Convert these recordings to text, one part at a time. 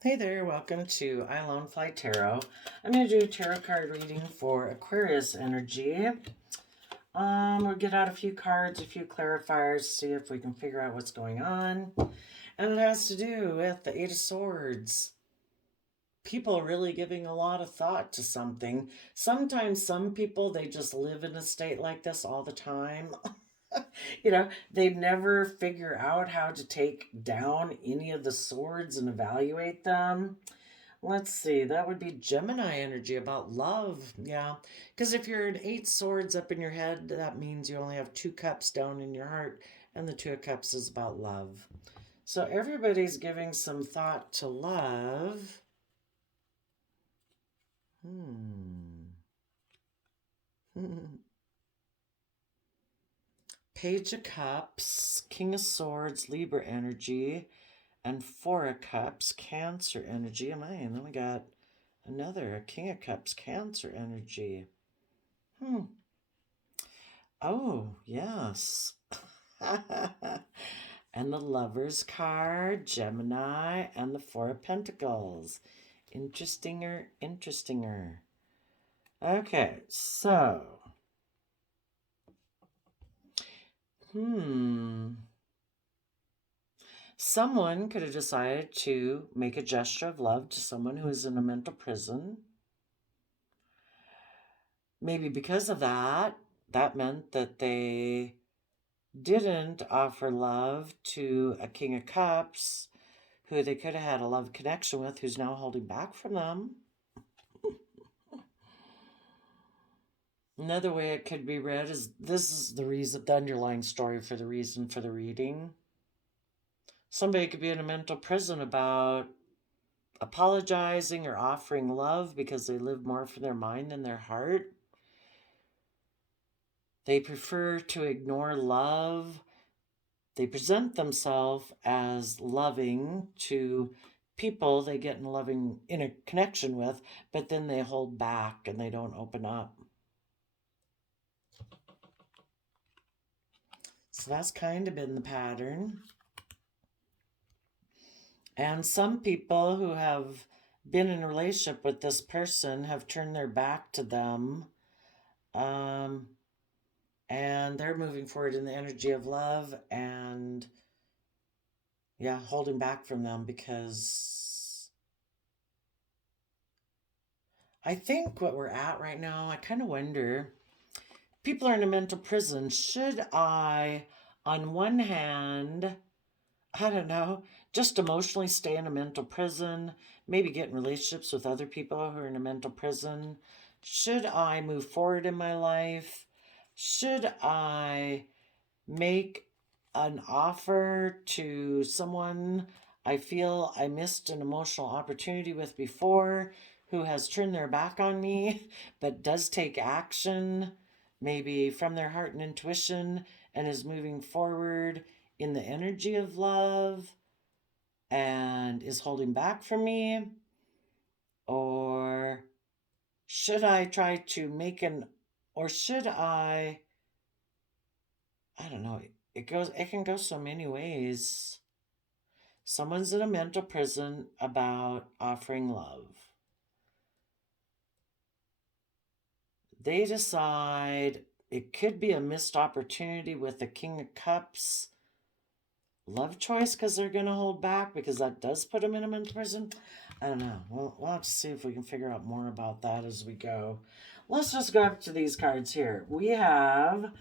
Hey there, welcome to I Lone Fly Tarot. I'm going to do a tarot card reading for Aquarius energy. We'll get out a few cards, a few clarifiers, see if we can figure out what's going on. And it has to do with the Eight of Swords. People really giving a lot of thought to something. Sometimes some people, they just live in a state like this all the time. They never figure out how to take down any of the swords and evaluate them. Let's see, that would be Gemini energy about love. Yeah. Because if you're an eight swords up in your head, that means you only have two cups down in your heart, and the two of cups is about love. So everybody's giving some thought to love. Page of Cups, King of Swords, Libra energy, and Four of Cups, Cancer energy. And then we got another King of Cups, Cancer energy. Oh, yes. And the Lover's card, Gemini, and the Four of Pentacles. Interestinger. Okay, so. Someone could have decided to make a gesture of love to someone who is in a mental prison. Maybe because of that, that meant that they didn't offer love to a King of Cups who they could have had a love connection with, who's now holding back from them. Another way it could be read is this is the underlying story for the reason for the reading. Somebody could be in a mental prison about apologizing or offering love because they live more from their mind than their heart. They prefer to ignore love. They present themselves as loving to people they get in a connection with, but then they hold back and they don't open up. So that's kind of been the pattern. And some people who have been in a relationship with this person have turned their back to them. And they're moving forward in the energy of love and, yeah, holding back from them because I think what we're at right now, I kind of wonder, people are in a mental prison. Should I, on one hand, I don't know, just emotionally stay in a mental prison, maybe get in relationships with other people who are in a mental prison? Should I move forward in my life? Should I make an offer to someone I feel I missed an emotional opportunity with before, who has turned their back on me, but does take action, maybe from their heart and intuition, and is moving forward in the energy of love and is holding back from me? Or should I try to or should I don't know, it can go so many ways. Someone's in a mental prison about offering love. They decide it could be a missed opportunity with the King of Cups love choice because they're going to hold back because that does put them in a mental prison. I don't know. We'll have to see if we can figure out more about that as we go. Let's just go up to these cards here. We have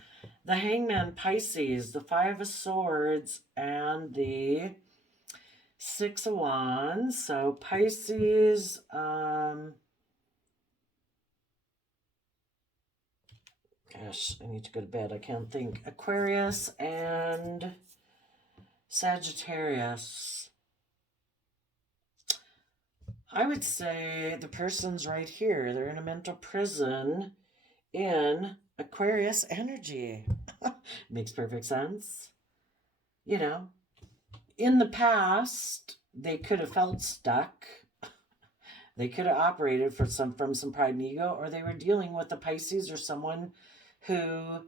the Hangman Pisces, the Five of Swords, and the Six of Wands. So Pisces, gosh, I need to go to bed. I can't think. Aquarius and Sagittarius. I would say the person's right here. They're in a mental prison in Aquarius energy. Makes perfect sense. You know, in the past, they could have felt stuck. They could have operated from some pride and ego, or they were dealing with a Pisces or someone who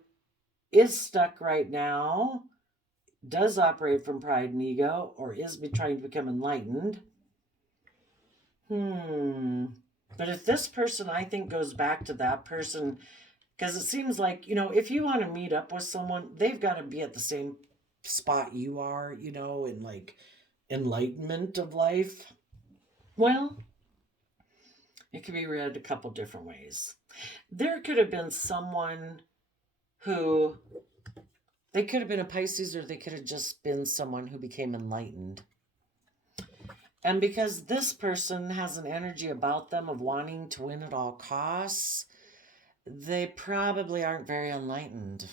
is stuck right now, does operate from pride and ego, or is trying to become enlightened. But if this person, I think, goes back to that person, because it seems like, if you want to meet up with someone, they've got to be at the same spot you are, in like enlightenment of life. Well, it could be read a couple different ways. There could have been someone who, they could have been a Pisces, or they could have just been someone who became enlightened. And because this person has an energy about them of wanting to win at all costs, they probably aren't very enlightened,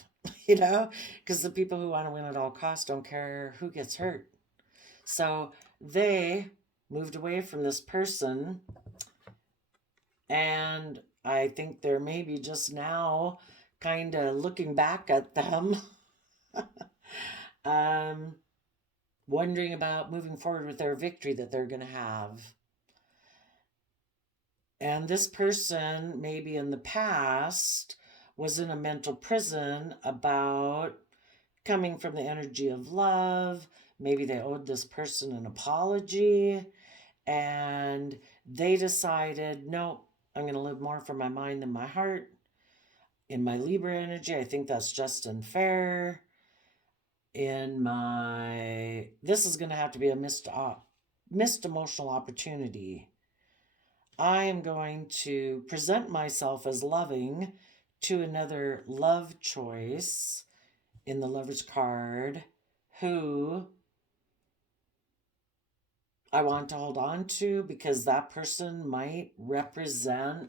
because the people who want to win at all costs don't care who gets hurt. So they moved away from this person, and I think they're maybe just now kind of looking back at them, wondering about moving forward with their victory that they're going to have. And this person, maybe in the past, was in a mental prison about coming from the energy of love. Maybe they owed this person an apology, and they decided, no, I'm going to live more from my mind than my heart. In my Libra energy, I think that's just and fair. This is going to have to be a missed emotional opportunity. I am going to present myself as loving to another love choice in the Lover's card, who I want to hold on to, because that person might represent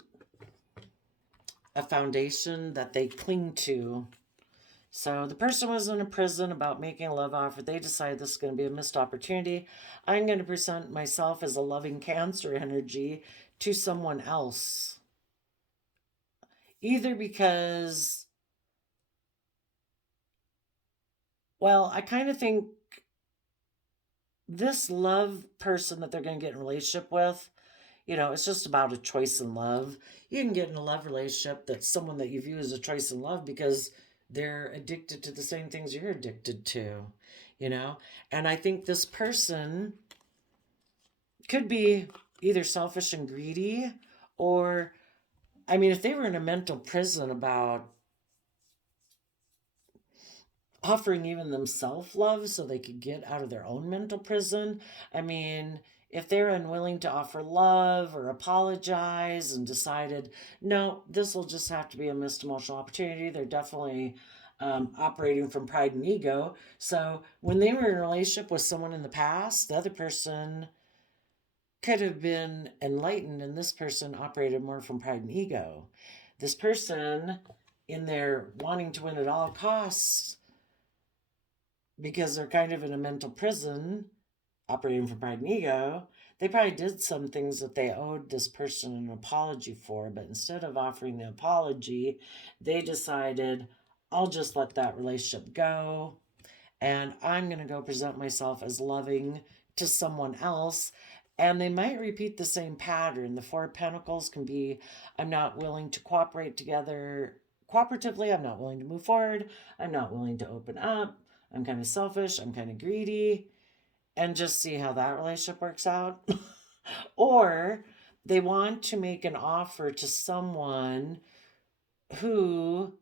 a foundation that they cling to. So the person was in a prison about making a love offer. They decided this is going to be a missed opportunity. I'm going to present myself as a loving Cancer energy to someone else. Either because, well, I kind of think this love person that they're going to get in a relationship with, it's just about a choice in love. You can get in a love relationship that's someone that you view as a choice in love because they're addicted to the same things you're addicted to, And I think this person could be either selfish and greedy, or, if they were in a mental prison about offering even themselves love so they could get out of their own mental prison. If they're unwilling to offer love or apologize and decided, no, this will just have to be a missed emotional opportunity, they're definitely operating from pride and ego. So when they were in a relationship with someone in the past, the other person could have been enlightened, and this person operated more from pride and ego. This person, in their wanting to win at all costs, because they're kind of in a mental prison, operating from pride and ego, they probably did some things that they owed this person an apology for, but instead of offering the apology, they decided, I'll just let that relationship go, and I'm going to go present myself as loving to someone else. And they might repeat the same pattern. The Four of Pentacles can be, I'm not willing to cooperate together cooperatively, I'm not willing to move forward, I'm not willing to open up, I'm kind of selfish, I'm kind of greedy, and just see how that relationship works out. Or they want to make an offer to someone who,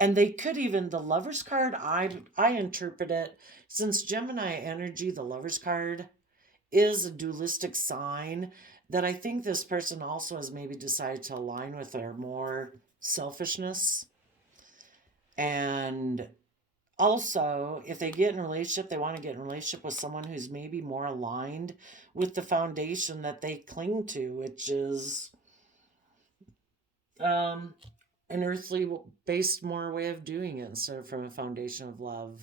and they could even, the Lover's card, I interpret it, since Gemini energy, the Lover's card, is a dualistic sign, that I think this person also has maybe decided to align with their more selfishness. And also, if they get in a relationship, they want to get in a relationship with someone who's maybe more aligned with the foundation that they cling to, which is an earthly based more way of doing it instead of from a foundation of love.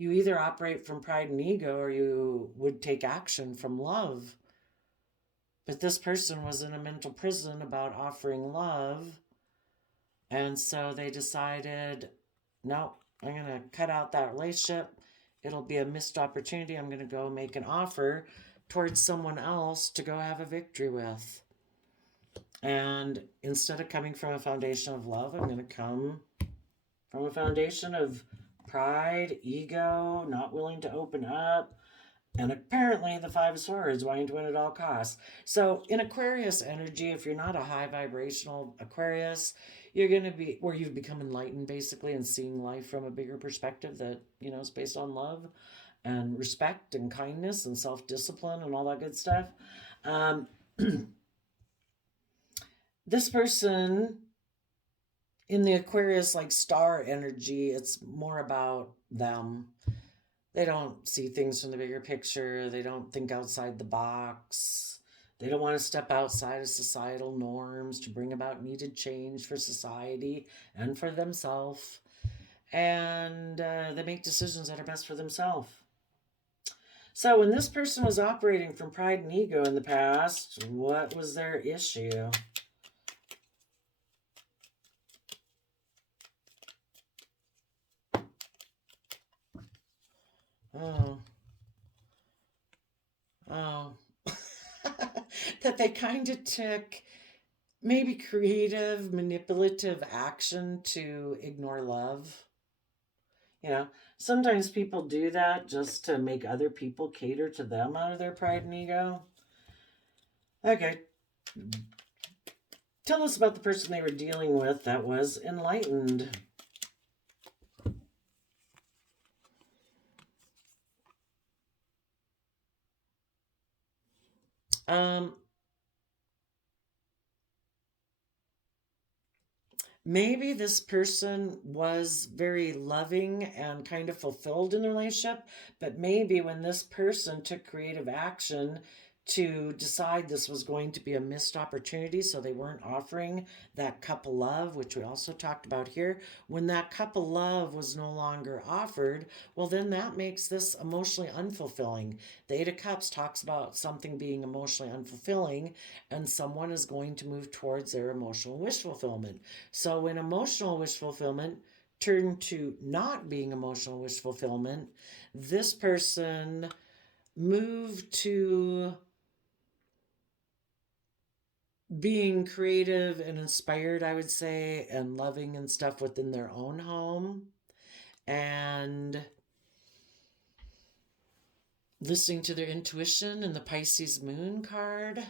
You either operate from pride and ego, or you would take action from love. But this person was in a mental prison about offering love, and so they decided, no, I'm going to cut out that relationship. It'll be a missed opportunity. I'm going to go make an offer towards someone else to go have a victory with. And instead of coming from a foundation of love, I'm going to come from a foundation of pride, ego, not willing to open up, And apparently the Five of Swords, wanting to win at all costs. So in Aquarius energy, if you're not a high vibrational Aquarius, you're going to be where you've become enlightened basically and seeing life from a bigger perspective that, is based on love and respect and kindness and self-discipline and all that good stuff. Um, this person in the Aquarius, like star energy, it's more about them. They don't see things from the bigger picture. They don't think outside the box. They don't want to step outside of societal norms to bring about needed change for society and for themselves. And they make decisions that are best for themselves. So when this person was operating from pride and ego in the past, what was their issue? Oh. Oh. That they kind of took maybe creative, manipulative action to ignore love. Sometimes people do that just to make other people cater to them out of their pride and ego. Okay. Tell us about the person they were dealing with that was enlightened. Maybe this person was very loving and kind of fulfilled in the relationship, but maybe when this person took creative action to decide this was going to be a missed opportunity, so they weren't offering that cup of love, which we also talked about here, when that cup of love was no longer offered, well, then that makes this emotionally unfulfilling. The Eight of Cups talks about something being emotionally unfulfilling, and someone is going to move towards their emotional wish fulfillment. So when emotional wish fulfillment turned to not being emotional wish fulfillment, this person moved to being creative and inspired, I would say, and loving and stuff within their own home, and listening to their intuition and the Pisces moon card,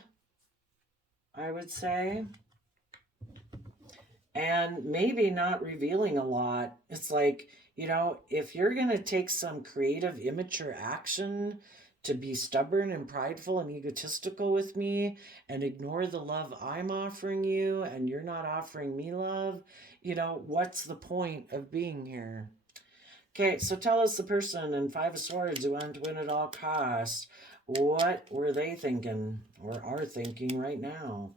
I would say. And maybe not revealing a lot. It's like, if you're going to take some creative, immature action to be stubborn and prideful and egotistical with me and ignore the love I'm offering you and you're not offering me love, what's the point of being here? Okay, so tell us the person in Five of Swords who wanted to win at all costs. What were they thinking or are thinking right now?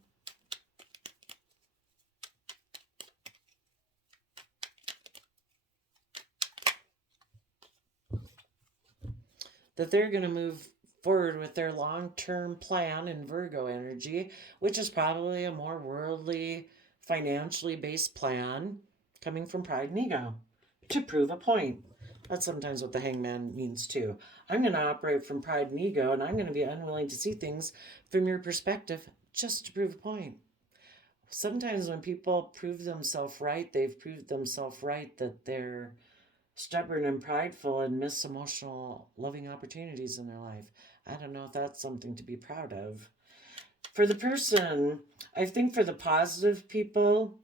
That they're going to move forward with their long-term plan in Virgo energy, which is probably a more worldly, financially based plan coming from pride and ego to prove a point. That's sometimes what the hangman means too. I'm going to operate from pride and ego, and I'm going to be unwilling to see things from your perspective just to prove a point. Sometimes when people prove themselves right, they've proved themselves right that they're stubborn and prideful and miss emotional, loving opportunities in their life. I don't know if that's something to be proud of. For the person, I think for the positive people,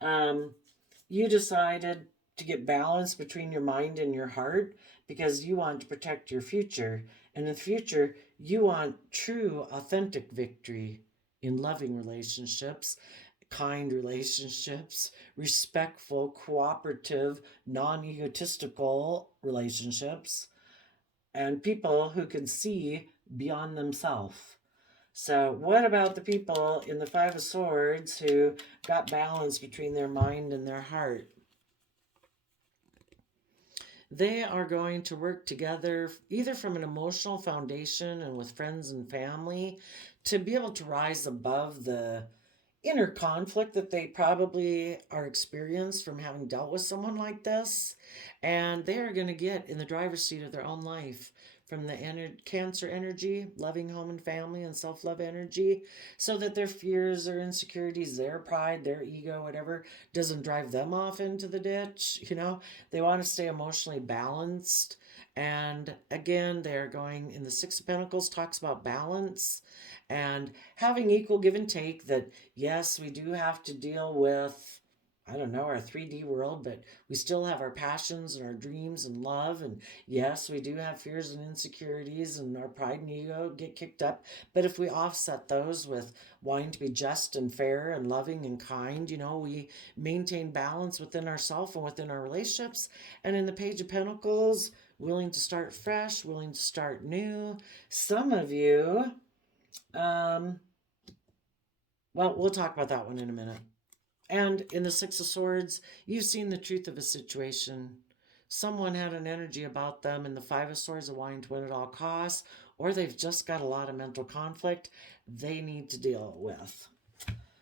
you decided to get balance between your mind and your heart because you want to protect your future. And in the future, you want true, authentic victory in loving relationships, kind relationships, respectful, cooperative, non egotistical relationships, and people who can see beyond themselves. So, what about the people in the Five of Swords who got balance between their mind and their heart? They are going to work together either from an emotional foundation and with friends and family to be able to rise above the inner conflict that they probably are experienced from having dealt with someone like this. And they are going to get in the driver's seat of their own life from the Cancer energy, loving home and family and self-love energy, so that their fears, their insecurities, their pride, their ego, whatever, doesn't drive them off into the ditch. They want to stay emotionally balanced. And again, they're going in the Six of Pentacles, talks about balance and having equal give and take. That yes, we do have to deal with, I don't know, our 3D world, but we still have our passions and our dreams and love. And yes, we do have fears and insecurities, and our pride and ego get kicked up. But if we offset those with wanting to be just and fair and loving and kind, we maintain balance within ourselves and within our relationships. And in the Page of Pentacles, willing to start fresh, willing to start new. Some of you, well, we'll talk about that one in a minute. And in the Six of Swords, you've seen the truth of a situation. Someone had an energy about them in the Five of Swords of wanting to win at all costs, or they've just got a lot of mental conflict they need to deal with.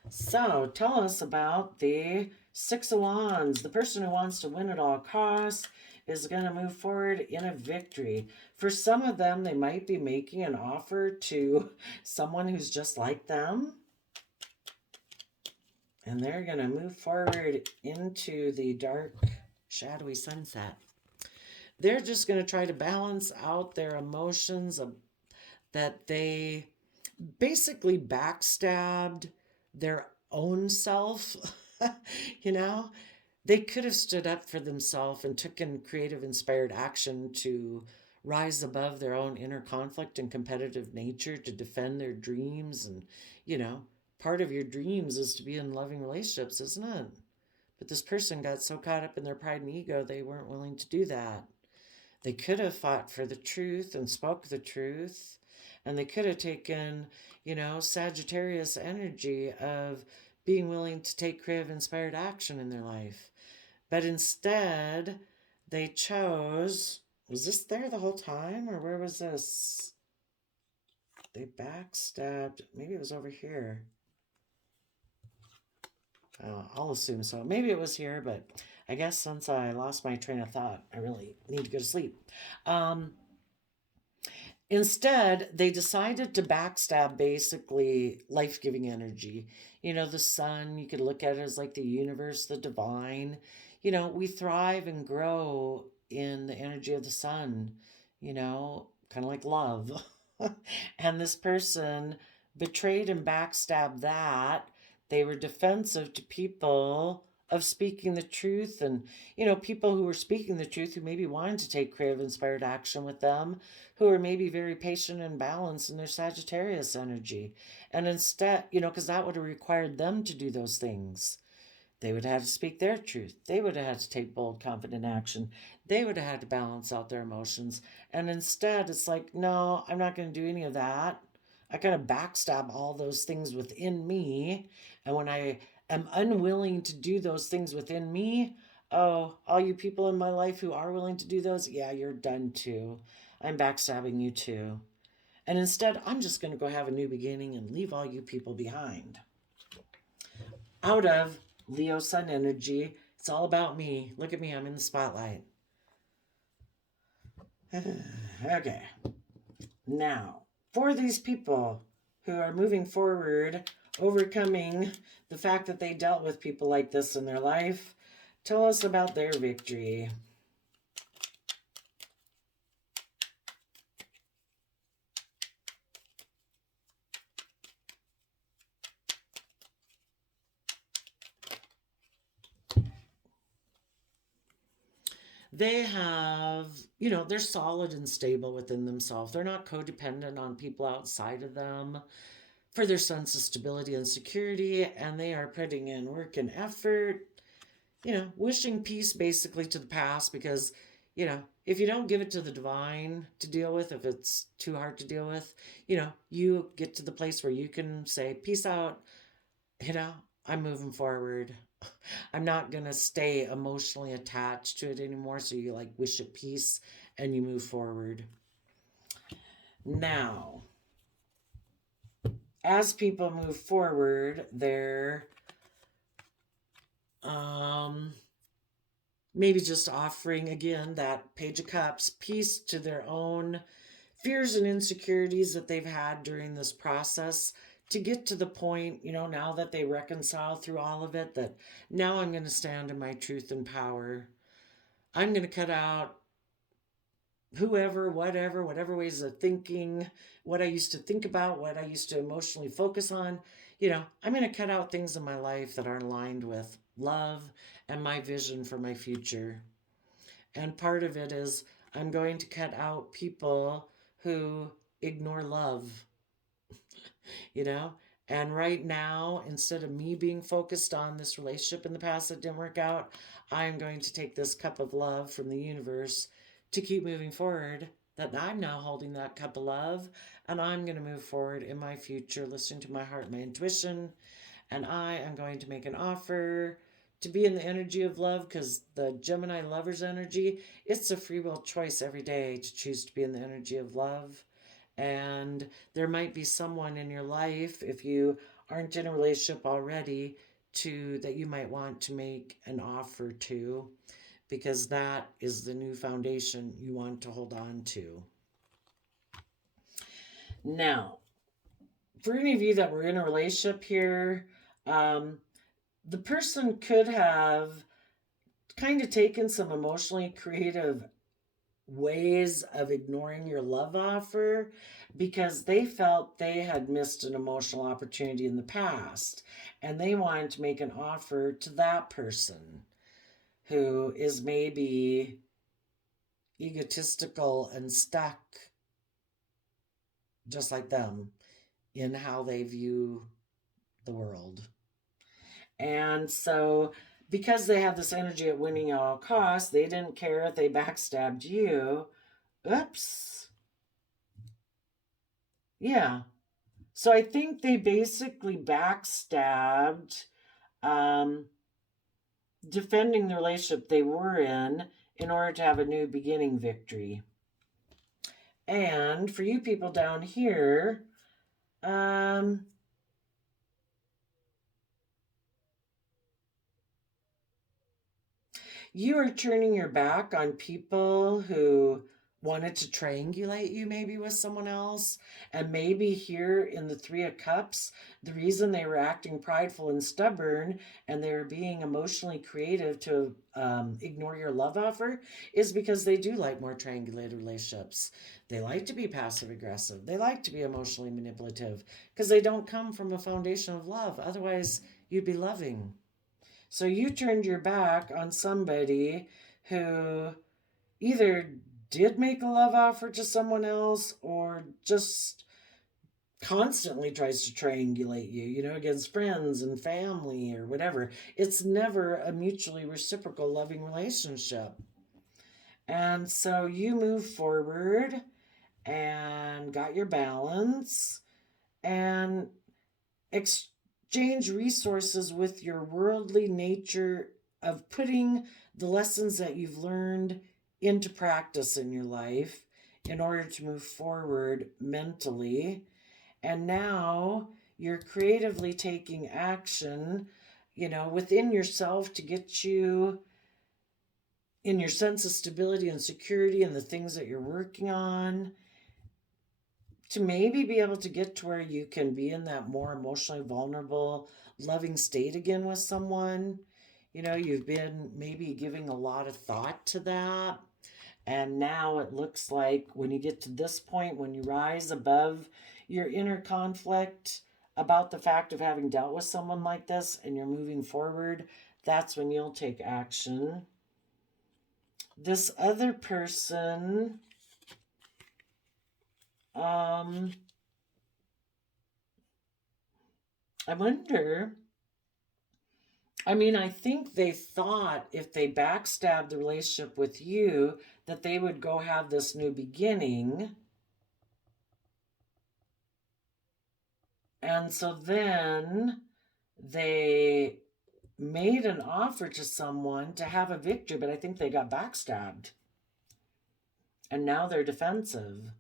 So tell us about the Six of Wands. The person who wants to win at all costs is going to move forward in a victory. For some of them, they might be making an offer to someone who's just like them. And they're going to move forward into the dark, shadowy sunset. They're just going to try to balance out their emotions that they basically backstabbed their own self. They could have stood up for themselves and taken creative, inspired action to rise above their own inner conflict and competitive nature to defend their dreams. And, part of your dreams is to be in loving relationships, isn't it? But this person got so caught up in their pride and ego, they weren't willing to do that. They could have fought for the truth and spoke the truth. And they could have taken, Sagittarius energy of being willing to take creative, inspired action in their life. But instead, they chose, was this there the whole time? Or where was this? They backstabbed, maybe it was over here. I'll assume so. Maybe it was here, but I guess since I lost my train of thought, I really need to go to sleep. Instead, they decided to backstab basically life-giving energy. The sun, you could look at it as like the universe, the divine. We thrive and grow in the energy of the sun, kind of like love. And this person betrayed and backstabbed that. They were defensive to people of speaking the truth, and people who were speaking the truth, who maybe wanted to take creative, inspired action with them, who are maybe very patient and balanced in their Sagittarius energy. And instead, because that would have required them to do those things. They would have had to speak their truth. They would have had to take bold, confident action. They would have had to balance out their emotions. And instead, it's like, no, I'm not going to do any of that. I kind of backstab all those things within me. And when I am unwilling to do those things within me, oh, all you people in my life who are willing to do those, yeah, you're done too. I'm backstabbing you too. And instead, I'm just going to go have a new beginning and leave all you people behind. Out of Leo Sun energy, it's all about me. Look at me, I'm in the spotlight. Okay. Now, for these people who are moving forward, overcoming the fact that they dealt with people like this in their life, tell us about their victory. They have, they're solid and stable within themselves. They're not codependent on people outside of them for their sense of stability and security, and they are putting in work and effort, wishing peace basically to the past, because, if you don't give it to the divine to deal with, if it's too hard to deal with, you get to the place where you can say, peace out, I'm moving forward. I'm not going to stay emotionally attached to it anymore. So you wish it peace and you move forward. Now, as people move forward, they're maybe just offering, again, that Page of Cups, peace to their own fears and insecurities that they've had during this process to get to the point, now that they reconcile through all of it, that now I'm going to stand in my truth and power. I'm going to cut out whoever, whatever ways of thinking, what I used to think about, what I used to emotionally focus on. I'm going to cut out things in my life that aren't aligned with love and my vision for my future. And part of it is I'm going to cut out people who ignore love, you know? And right now, instead of me being focused on this relationship in the past that didn't work out, I'm going to take this cup of love from the universe to keep moving forward. That I'm now holding that cup of love, and I'm going to move forward in my future, listening to my heart, my intuition, and I am going to make an offer to be in the energy of love, because the Gemini lover's energy, it's a free will choice every day to choose to be in the energy of love. And there might be someone in your life, if you aren't in a relationship already, that you might want to make an offer to, because that is the new foundation you want to hold on to. Now, for any of you that were in a relationship here, the person could have kind of taken some emotionally creative ways of ignoring your love offer because they felt they had missed an emotional opportunity in the past, and they wanted to make an offer to that person who is maybe egotistical and stuck just like them in how they view the world. And so because they have this energy of winning at all costs, they didn't care if they backstabbed you. Oops. Yeah. So I think they basically backstabbed, defending the relationship they were in order to have a new beginning victory. And for you people down here, you are turning your back on people who wanted to triangulate you maybe with someone else. And maybe here in the Three of Cups, the reason they were acting prideful and stubborn and they were being emotionally creative to ignore your love offer is because they do like more triangulated relationships. They like to be passive aggressive. They like to be emotionally manipulative because they don't come from a foundation of love. Otherwise, you'd be loving. So you turned your back on somebody who either did make a love offer to someone else or just constantly tries to triangulate you, against friends and family or whatever. It's never a mutually reciprocal loving relationship. And so you move forward and got your balance and exchange resources with your worldly nature of putting the lessons that you've learned into practice in your life in order to move forward mentally. And now you're creatively taking action, within yourself to get you in your sense of stability and security and the things that you're working on, to maybe be able to get to where you can be in that more emotionally vulnerable, loving state again with someone. You've been maybe giving a lot of thought to that. And now it looks like when you get to this point, when you rise above your inner conflict about the fact of having dealt with someone like this and you're moving forward, that's when you'll take action. This other person, I wonder, I think they thought if they backstabbed the relationship with you, that they would go have this new beginning. And so then they made an offer to someone to have a victory, but I think they got backstabbed. And now they're defensive,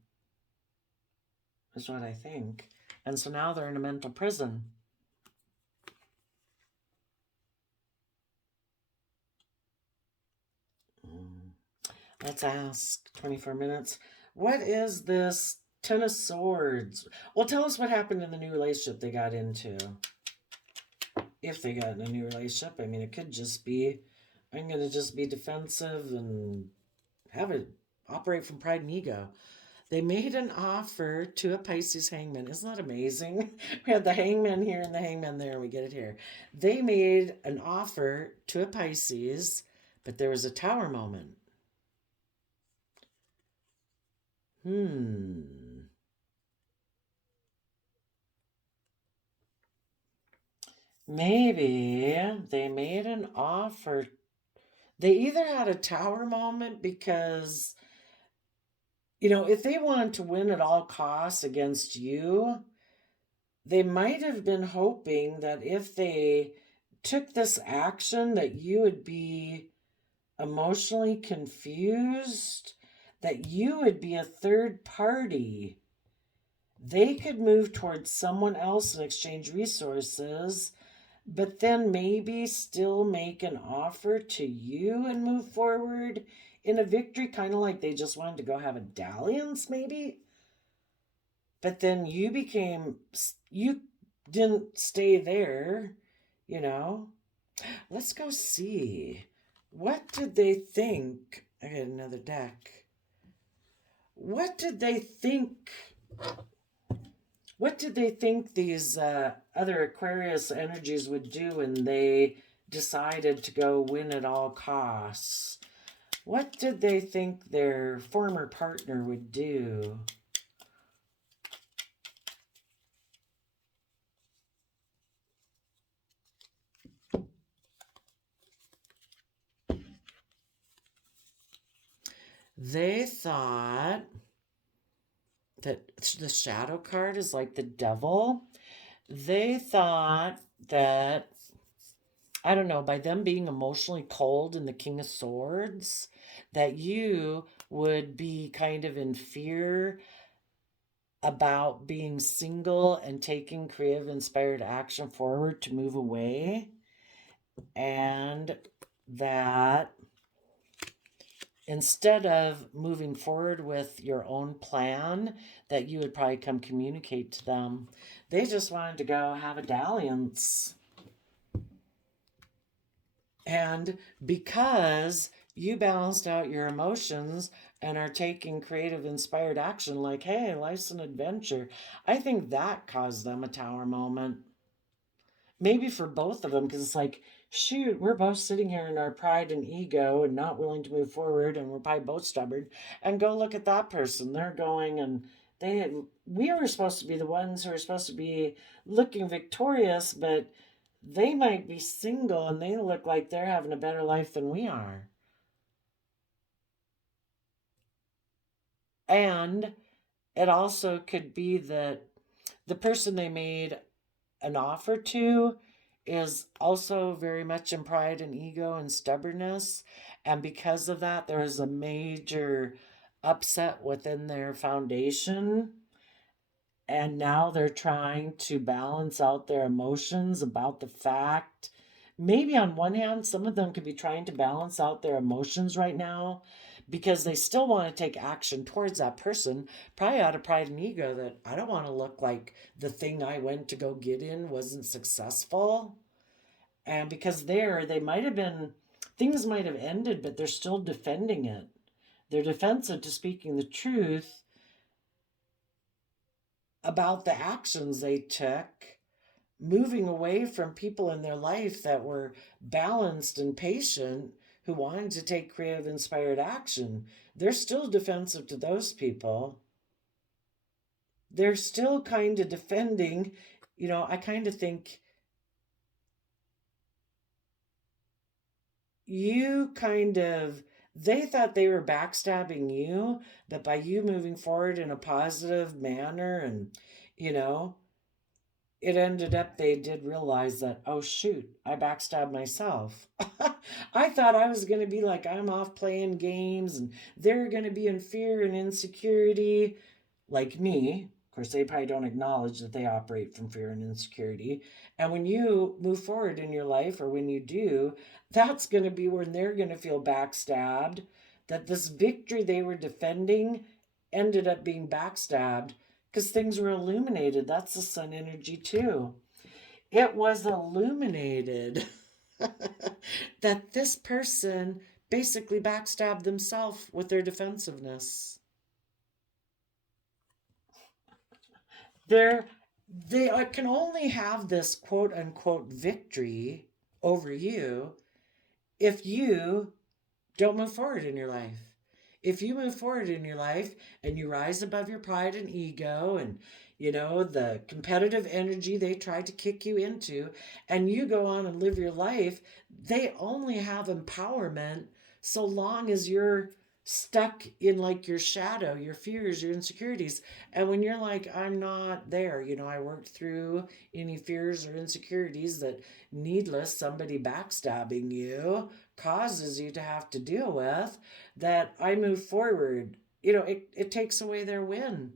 is what I think. And so now they're in a mental prison. Let's ask 24 minutes. What is this Ten of Swords? Well, tell us what happened in the new relationship they got into. If they got in a new relationship, I mean, it could just be, I'm going to just be defensive and have it operate from pride and ego. They made an offer to a Pisces hangman. Isn't that amazing? We had the hangman here and the hangman there. We get it here. They made an offer to a Pisces, but there was a tower moment. Maybe they made an offer. They either had a tower moment because, if they wanted to win at all costs against you, they might have been hoping that if they took this action that you would be emotionally confused, that you would be a third party. They could move towards someone else and exchange resources, but then maybe still make an offer to you and move forward in a victory, kind of like they just wanted to go have a dalliance, maybe. But then you didn't stay there, Let's go see. What did they think? I got another deck. What did they think? What did they think these other Aquarius energies would do when they decided to go win at all costs? What did they think their former partner would do? They thought that the shadow card is like the devil. They thought that, I don't know, by them being emotionally cold in the King of Swords, that you would be kind of in fear about being single and taking creative, inspired action forward to move away. And that instead of moving forward with your own plan, that you would probably come communicate to them. They just wanted to go have a dalliance. And because you balanced out your emotions and are taking creative, inspired action, like, hey, life's an adventure, I think that caused them a tower moment. Maybe for both of them, because it's like, shoot, we're both sitting here in our pride and ego and not willing to move forward, and we're probably both stubborn. And go look at that person. They're going, and we were supposed to be the ones who are supposed to be looking victorious, but they might be single and they look like they're having a better life than we are. And it also could be that the person they made an offer to is also very much in pride and ego and stubbornness. And because of that, there is a major upset within their foundation. And now they're trying to balance out their emotions about the fact. Maybe on one hand, some of them could be trying to balance out their emotions right now because they still want to take action towards that person, probably out of pride and ego, that I don't want to look like the thing I went to go get in wasn't successful. And because they might have been, things might have ended, but they're still defending it. They're defensive to speaking the truth about the actions they took, moving away from people in their life that were balanced and patient, who wanted to take creative, inspired action. They're still defensive to those people. They're still kind of defending. I kind of think they thought they were backstabbing you, but by you moving forward in a positive manner and, it ended up they did realize that, oh shoot, I backstabbed myself. I thought I was going to be like, I'm off playing games and they're going to be in fear and insecurity like me. Of course, they probably don't acknowledge that they operate from fear and insecurity. And when you move forward in your life, or when you do, that's going to be when they're going to feel backstabbed, that this victory they were defending ended up being backstabbed because things were illuminated. That's the sun energy too. It was illuminated that this person basically backstabbed themselves with their defensiveness. They can only have this quote unquote victory over you if you don't move forward in your life. If you move forward in your life and you rise above your pride and ego and, the competitive energy they tried to kick you into, and you go on and live your life, they only have empowerment so long as you're stuck in like your shadow, your fears, your insecurities. And when you're like, I'm not there, I worked through any fears or insecurities that needless somebody backstabbing you causes you to have to deal with, that I move forward. It takes away their win.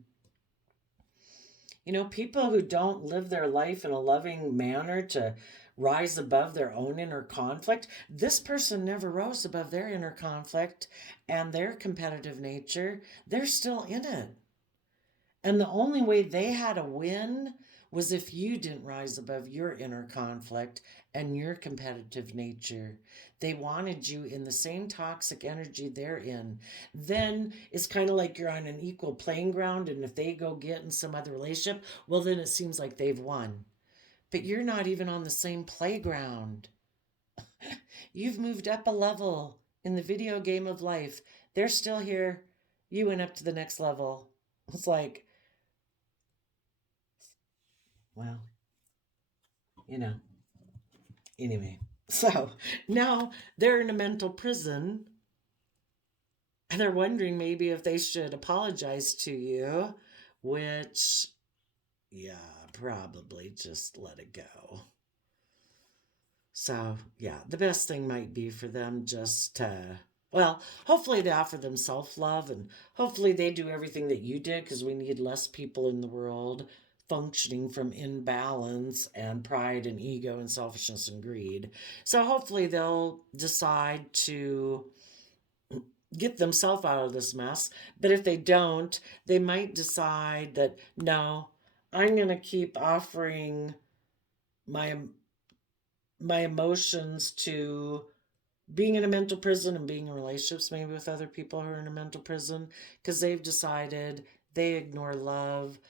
People who don't live their life in a loving manner to rise above their own inner conflict, this person never rose above their inner conflict and their competitive nature. They're still in it. And the only way they had a win was if you didn't rise above your inner conflict and your competitive nature. They wanted you in the same toxic energy they're in. Then it's kind of like you're on an equal playing ground, and if they go get in some other relationship, well, then it seems like they've won. But you're not even on the same playground. You've moved up a level in the video game of life. They're still here. You went up to the next level. It's like, well, anyway. So now they're in a mental prison and they're wondering maybe if they should apologize to you, which, yeah, probably just let it go. So, yeah, the best thing might be for them just to, well, hopefully they offer them self-love, and hopefully they do everything that you did, because we need less people in the world functioning from imbalance and pride and ego and selfishness and greed. So hopefully they'll decide to get themselves out of this mess. But if they don't, they might decide that, no, I'm going to keep offering my emotions to being in a mental prison and being in relationships maybe with other people who are in a mental prison, because they've decided they ignore love,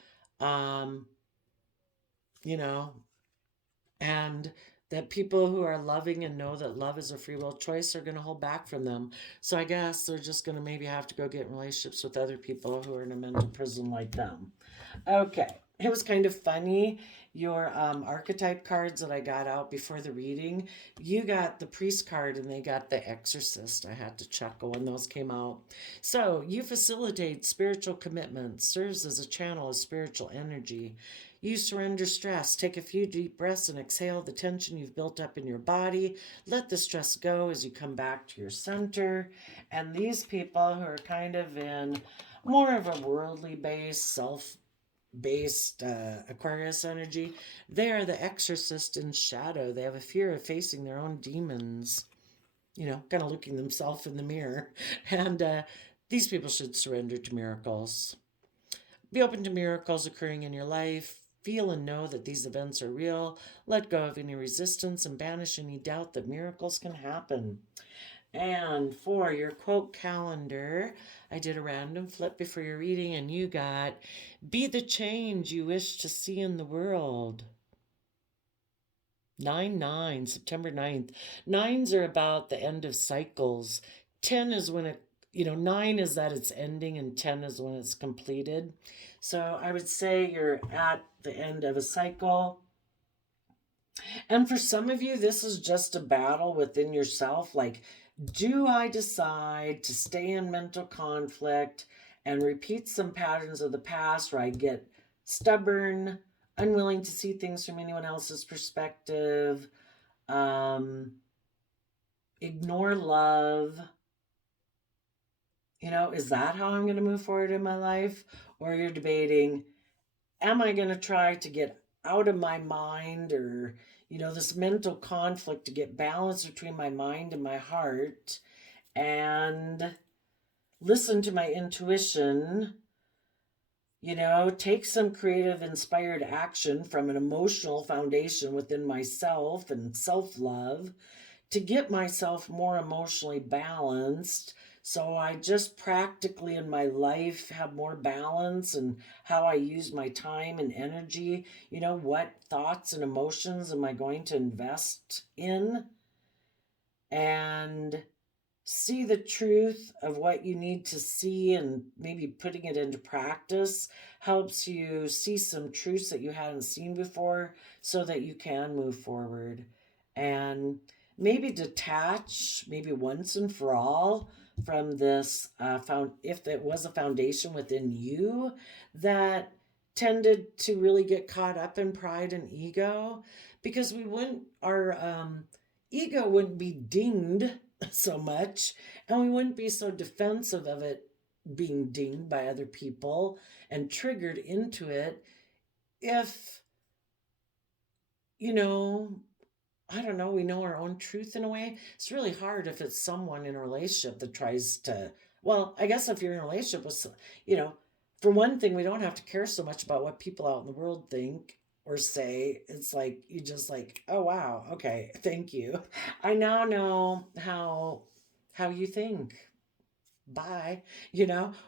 and that people who are loving and know that love is a free will choice are going to hold back from them. So I guess they're just going to maybe have to go get in relationships with other people who are in a mental prison like them. Okay, it was kind of funny. Your archetype cards that I got out before the reading, you got the priest card and they got the exorcist. I had to chuckle when those came out. So you facilitate spiritual commitment, serves as a channel of spiritual energy. You surrender stress. Take a few deep breaths and exhale the tension you've built up in your body. Let the stress go as you come back to your center. And these people who are kind of in more of a worldly based, self-based Aquarius energy, they are the exorcist in shadow. They have a fear of facing their own demons, kind of looking themselves in the mirror. And these people should surrender to miracles. Be open to miracles occurring in your life. Feel and know that these events are real. Let go of any resistance and banish any doubt that miracles can happen. And for your quote calendar, I did a random flip before your reading, and you got, be the change you wish to see in the world. 9/9, September 9th. Nines are about the end of cycles. 10 is when it, 9 is that it's ending, and 10 is when it's completed. So I would say you're at the end of a cycle. And for some of you, this is just a battle within yourself. Like, do I decide to stay in mental conflict and repeat some patterns of the past where I get stubborn, unwilling to see things from anyone else's perspective, ignore love? Is that how I'm going to move forward in my life? Or you're debating, am I going to try to get out of my mind, or, this mental conflict, to get balance between my mind and my heart and listen to my intuition Take some creative, inspired action from an emotional foundation within myself and self love to get myself more emotionally balanced. So I just practically in my life have more balance and how I use my time and energy. What thoughts and emotions am I going to invest in? And see the truth of what you need to see and maybe putting it into practice helps you see some truths that you hadn't seen before so that you can move forward and maybe detach maybe once and for all from this found if it was a foundation within you that tended to really get caught up in pride and ego because we wouldn't our ego wouldn't be dinged so much, and we wouldn't be so defensive of it being dinged by other people and triggered into it if, you know, I don't know, we know our own truth in a way. It's really hard if it's someone in a relationship that tries to, well, I guess if you're in a relationship with, you know, for one thing, we don't have to care so much about what people out in the world think or say. It's like, you just like, oh, wow, okay, thank you. I now know how you think. Bye.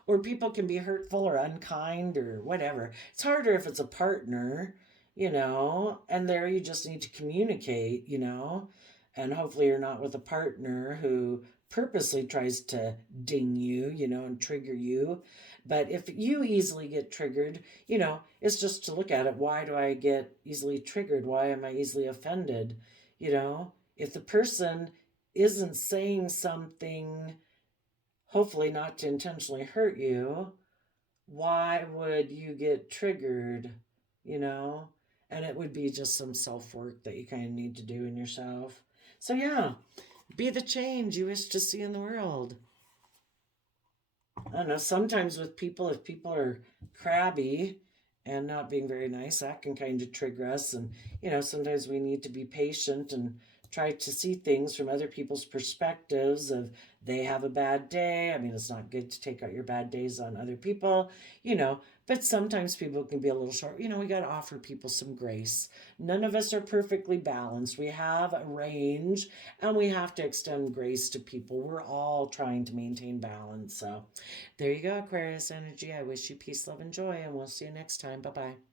Or people can be hurtful or unkind or whatever. It's harder if it's a partner, and there you just need to communicate, and hopefully you're not with a partner who purposely tries to ding you, and trigger you. But if you easily get triggered, it's just to look at it. Why do I get easily triggered? Why am I easily offended? If the person isn't saying something, hopefully not to intentionally hurt you, why would you get triggered, you know? And it would be just some self work that you kind of need to do in yourself. So, yeah, be the change you wish to see in the world. I don't know, sometimes with people, if people are crabby and not being very nice, that can kind of trigger us. And, sometimes we need to be patient and try to see things from other people's perspectives of they have a bad day. I mean, it's not good to take out your bad days on other people, but sometimes people can be a little short. We got to offer people some grace. None of us are perfectly balanced. We have a range and we have to extend grace to people. We're all trying to maintain balance. So, there you go, Aquarius energy. I wish you peace, love, and joy, and we'll see you next time. Bye bye.